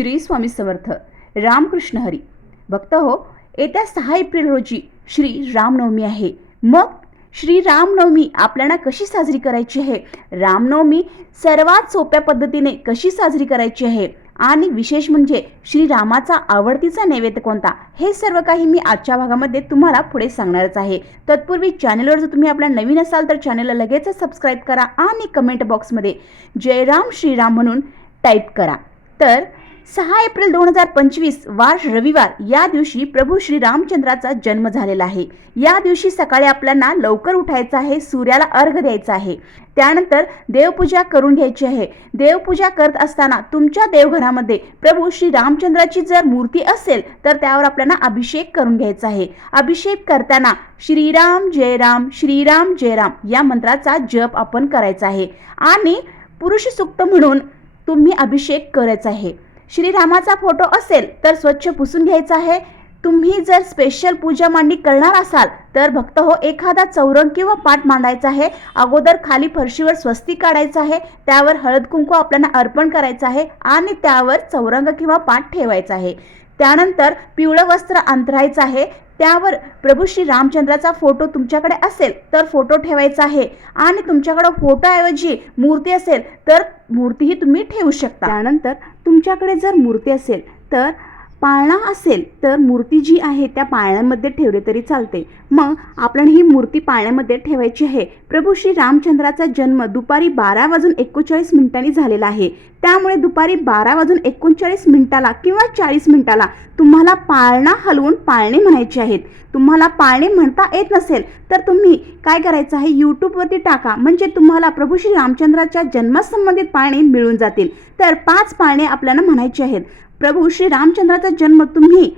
श्री स्वामी समर्थ. रामकृष्ण हरी. भक्त हो येत्या सहा एप्रिल रोजी श्री रामनवमी आहे. मग श्री रामनवमी आपल्याला कशी साजरी करायची आहे? रामनवमी सर्वात सोप्या पद्धतीने कशी साजरी करायची आहे? आणि विशेष म्हणजे श्रीरामाचा आवडतीचा नैवेद्य कोणता? हे सर्व काही मी आजच्या भागामध्ये तुम्हाला पुढे सांगणारच आहे. तत्पूर्वी चॅनलवर जर तुम्ही आपल्या नवीन असाल तर चॅनलला लगेच सबस्क्राईब करा आणि कमेंट बॉक्समध्ये जयराम श्रीराम म्हणून टाईप करा. तर सहा एप्रिल दोन हजार पंचवीस वार रविवार या दिवशी प्रभू श्री रामचंद्राचा जन्म झालेला आहे. या दिवशी सकाळी आपल्याला लवकर उठायचं आहे सूर्याला अर्घ द्यायचा आहे. त्यानंतर देवपूजा करून घ्यायची आहे. देवपूजा करत असताना तुमच्या देवघरामध्ये प्रभू श्री रामचंद्राची जर मूर्ती असेल तर त्यावर आपल्याला अभिषेक करून घ्यायचा आहे. अभिषेक करताना श्रीराम जय राम श्रीराम जय राम या मंत्राचा जप आपण करायचा आहे. आणि पुरुष सुक्त म्हणून तुम्ही अभिषेक करायचा आहे. श्रीरामाचा फोटो असेल तर स्वच्छ पुसून घ्यायचा आहे. तुम्ही जर स्पेशल पूजा मांडणी करणार असाल तर भक्त हो एखादा चौरंग किंवा पाठ मांडायचा आहे. अगोदर खाली फरशीवर स्वस्ती काढायचं आहे. त्यावर हळद कुंकू आपल्याला अर्पण करायचं आहे आणि त्यावर चौरंग किंवा पाठ ठेवायचा आहे. त्यानंतर पिवळं वस्त्र अंतरायचं आहे. त्यावर प्रभू श्री रामचंद्राचा फोटो तुमच्याकडे असेल तर फोटो ठेवायचा आहे. आणि तुमच्याकडं फोटोऐवजी मूर्ती असेल तर मूर्तीही तुम्ही ठेवू शकता. त्यानंतर तुमच्याकडे जर मूर्ती असेल तर पाळणा असेल तर मूर्ती जी आहे त्या पाळण्यामध्ये ठेवली तरी चालते. मग आपण ही मूर्ती पाळण्यामध्ये ठेवायची आहे. प्रभू श्री रामचंद्राचा जन्म दुपारी बारा वाजून एकोणचाळीस मिनिटांनी झालेला आहे. त्यामुळे दुपारी बारा वाजून एकोणचाळीस मिनिटाला किंवा चाळीस मिनिटाला तुम्हाला पाळणा हलवून पाळणे म्हणायचे आहेत. तुम्हाला पाळणे म्हणता येत नसेल तर तुम्ही काय करायचं आहे? यूट्यूबवरती टाका. म्हणजे तुम्हाला प्रभू श्री रामचंद्राच्या जन्मासंबंधित पाळणे मिळून जातील. तर पाच पाळणे आपल्याला म्हणायचे आहेत. प्रभू श्री रामचंद्राचा जन्म तुम्ही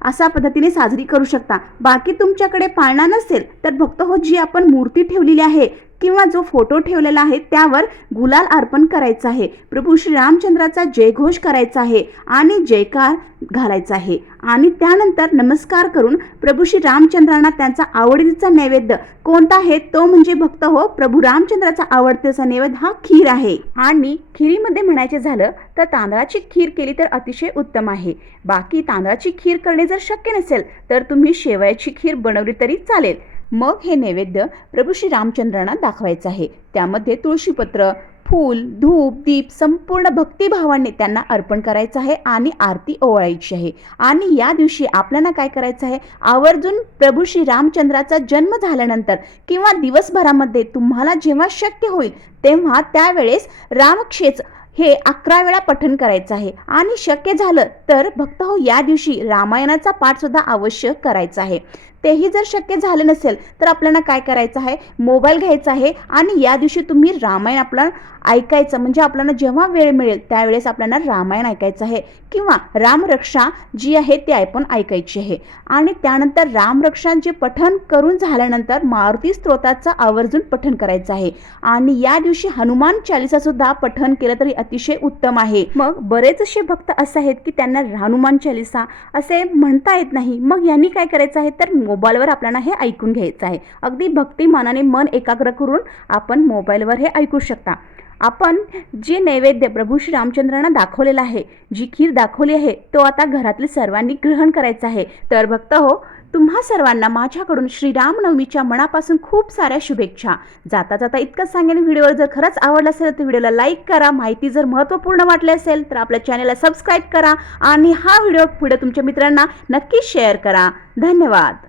अशा पद्धतीने साजरी करू शकता. बाकी तुमच्याकडे पाळणा नसेल तर भक्त हो जी आपण मूर्ती ठेवलेली आहे किंवा जो फोटो ठेवलेला आहे त्यावर गुलाल अर्पण करायचा आहे. प्रभू श्री रामचंद्राचा जयघोष करायचा आहे आणि जयकार घालायचा आहे. आणि त्यानंतर नमस्कार करून प्रभू श्री रामचंद्रांना त्यांचा आवडीचा नैवेद्य कोणता आहे तो म्हणजे भक्त हो प्रभू रामचंद्राचा आवडतेचा नैवेद्य हा खीर आहे. आणि खिरीमध्ये म्हणायचे झालं तर तांदळाची खीर केली तर अतिशय उत्तम आहे. बाकी तांदळाची खीर करणे जर शक्य नसेल तर तुम्ही शेवयाची खीर बनवली तरी चालेल. मग हे नैवेद्य प्रभू श्री रामचंद्रांना दाखवायचं आहे. त्यामध्ये तुळशीपत्र फूल धूप दीप संपूर्ण भक्तिभावाने त्यांना अर्पण करायचं आहे आणि आरती ओवाळायची आहे. आणि या दिवशी आपल्याला काय करायचं आहे? आवर्जून प्रभू श्री रामचंद्राचा जन्म झाल्यानंतर किंवा दिवसभरामध्ये तुम्हाला जेव्हा शक्य होईल तेव्हा त्यावेळेस रामक्षेच हे अकरा वेळा पठण करायचं आहे. आणि शक्य झालं तर भक्त हो या दिवशी रामायणाचा पाठ सुद्धा अवश्य करायचा आहे. तेही जर शक्य झालं नसेल तर आपल्याला काय करायचं आहे? मोबाईल घ्यायचा आहे आणि या दिवशी तुम्ही रामायण आपलं ऐकायचं. म्हणजे आपल्याला जेव्हा वेळ मिळेल त्यावेळेस आपल्याला रामायण ऐकायचं आहे. किंवा रामरक्षा जी आहे ती आपण ऐकायची आहे. आणि त्यानंतर रामरक्षांचे पठण करून झाल्यानंतर मारुती स्तोत्राचं आवर्जून पठण करायचं आहे. आणि या दिवशी हनुमान चालिसा सुद्धा पठण केलं तरी अतिशय उत्तम आहे. मग? बरेच असे भक्त असे आहेत की त्यांना हनुमान चालिसा असे म्हणता येत नाही. मग यांनी काय करायचं आहे? तर मोबाईलवर आपल्याला हे ऐकून घ्यायचं आहे. अगदी भक्ती मनाने मन एकाग्र करून आपण मोबाईलवर हे ऐकू शकता. आपण जे नैवेद्य प्रभू श्री रामचंद्रांना दाखवलेला आहे जी खीर दाखवली आहे तो आता घरातील सर्वांनी ग्रहण करायचा आहे. तर भक्त हो तुम्हा सर्वांना माझ्याकडून श्रीरामनवमीच्या मनापासून खूप साऱ्या शुभेच्छा. जाता जाता इतकंच सांगेन व्हिडिओवर जर खरंच आवडला असेल तर व्हिडिओला लाईक करा. माहिती जर महत्त्वपूर्ण वाटली असेल तर आपल्या चॅनलला सबस्क्राईब करा आणि हा व्हिडिओ पुढे तुमच्या मित्रांना नक्की शेअर करा. धन्यवाद.